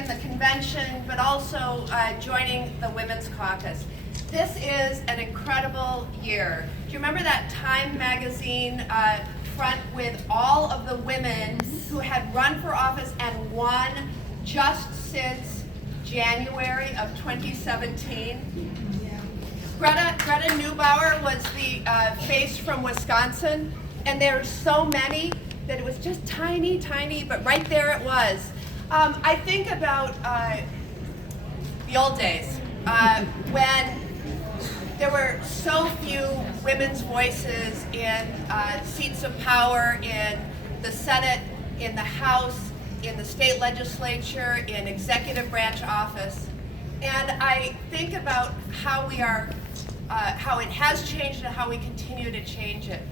in the convention, but also joining the Women's Caucus. This is an incredible year. Do you remember that Time magazine front with all of the women who had run for office and won just since January of 2017? Greta Neubauer was the face from Wisconsin, and there are so many that it was just tiny, but right there it was. I think about the old days when there were so few women's voices in seats of power in the Senate, in the House, in the state legislature, in executive branch office. And I think about how how it has changed and how we continue to change it.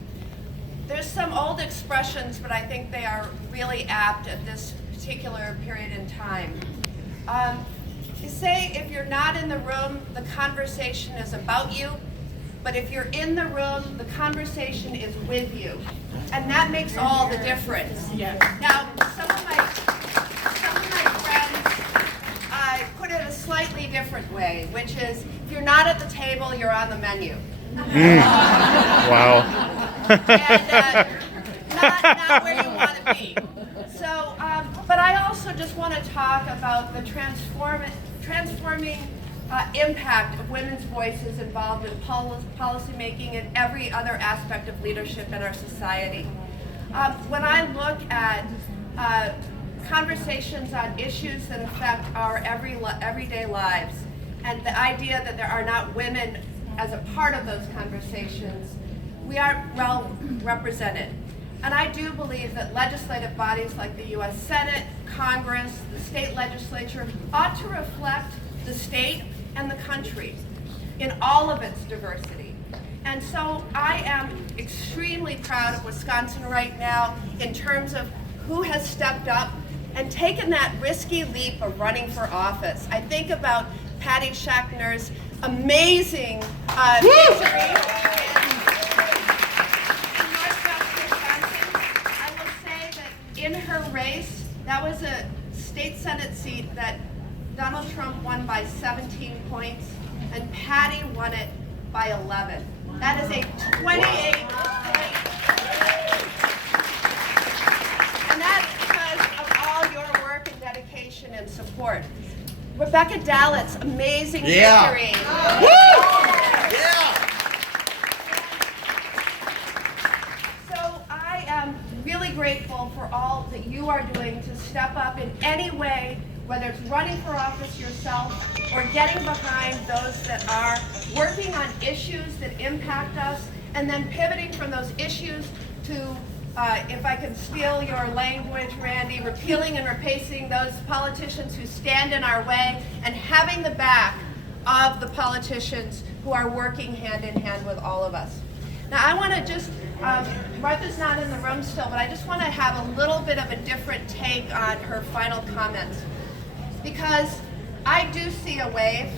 There's some old expressions, but I think they are really apt at this particular period in time. You say if you're not in the room, the conversation is about you, but if you're in the room, the conversation is with you. And that makes all the difference. Yes. Now, some of my friends put it a slightly different way, which is if you're not at the table, you're on the menu. Wow. And not where you want to be. So, but I also just want to talk about the transforming impact of women's voices involved in policy making and every other aspect of leadership in our society. When I look at conversations on issues that affect our everyday lives, and the idea that there are not women as a part of those conversations, we aren't well represented. And I do believe that legislative bodies like the U.S. Senate, Congress, the state legislature ought to reflect the state and the country in all of its diversity. And so I am extremely proud of Wisconsin right now in terms of who has stepped up and taken that risky leap of running for office. I think about Patty Schachtner's amazing victory in Northwest Wisconsin. I will say that in her race, that was a state Senate seat that Donald Trump won by 17 points, and Patty won it by 11. That is a 28-point. And that's because of all your work and dedication and support. Rebecca Dallet's amazing victory. So I am really grateful for all that you are doing to step up in any way, whether it's running for office yourself or getting behind those that are working on issues that impact us, and then pivoting from those issues to, if I can steal your language, Randy, repealing and replacing those politicians who stand in our way, and having the back of the politicians who are working hand in hand with all of us. Now I want to just, Martha's not in the room still, but I just want to have a little bit of a different take on her final comments, because I do see a wave.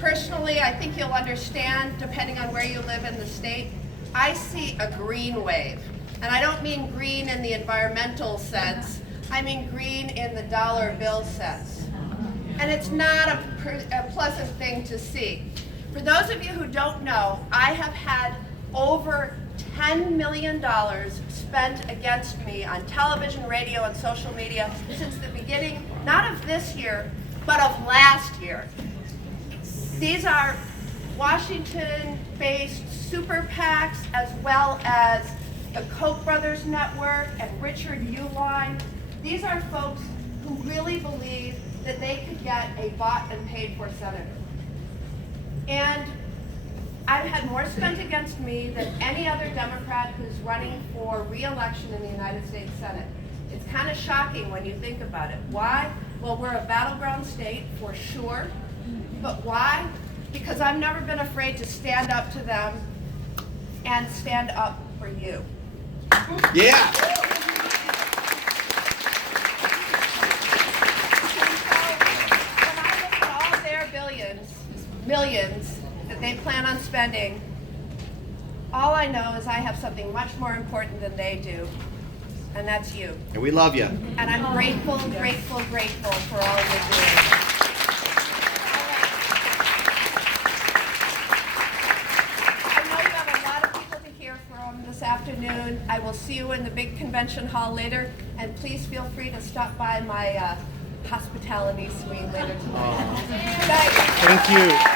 Personally, I think you'll understand, depending on where you live in the state, I see a green wave. And I don't mean green in the environmental sense, I mean green in the dollar bill sense. And it's not a pleasant thing to see. For those of you who don't know, I have had over $10 million spent against me on television, radio, and social media since the beginning, not of this year, but of last year. These are Washington-based super PACs, as well as the Koch brothers network and Richard Uihlein. These are folks who really believe that they could get a bought and paid for senator. And I've had more spent against me than any other Democrat who's running for re-election in the United States Senate. It's kind of shocking when you think about it. Why? Well, we're a battleground state for sure, but why? Because I've never been afraid to stand up to them and stand up for you. Yeah. So when I look at all their millions that they plan on spending, all I know is I have something much more important than they do. and that's you. And we love you. And I'm grateful, grateful, grateful for all you're doing. I know you have a lot of people to hear from this afternoon. I will see you in the big convention hall later, and please feel free to stop by my hospitality suite later tonight. Good night. Thank you.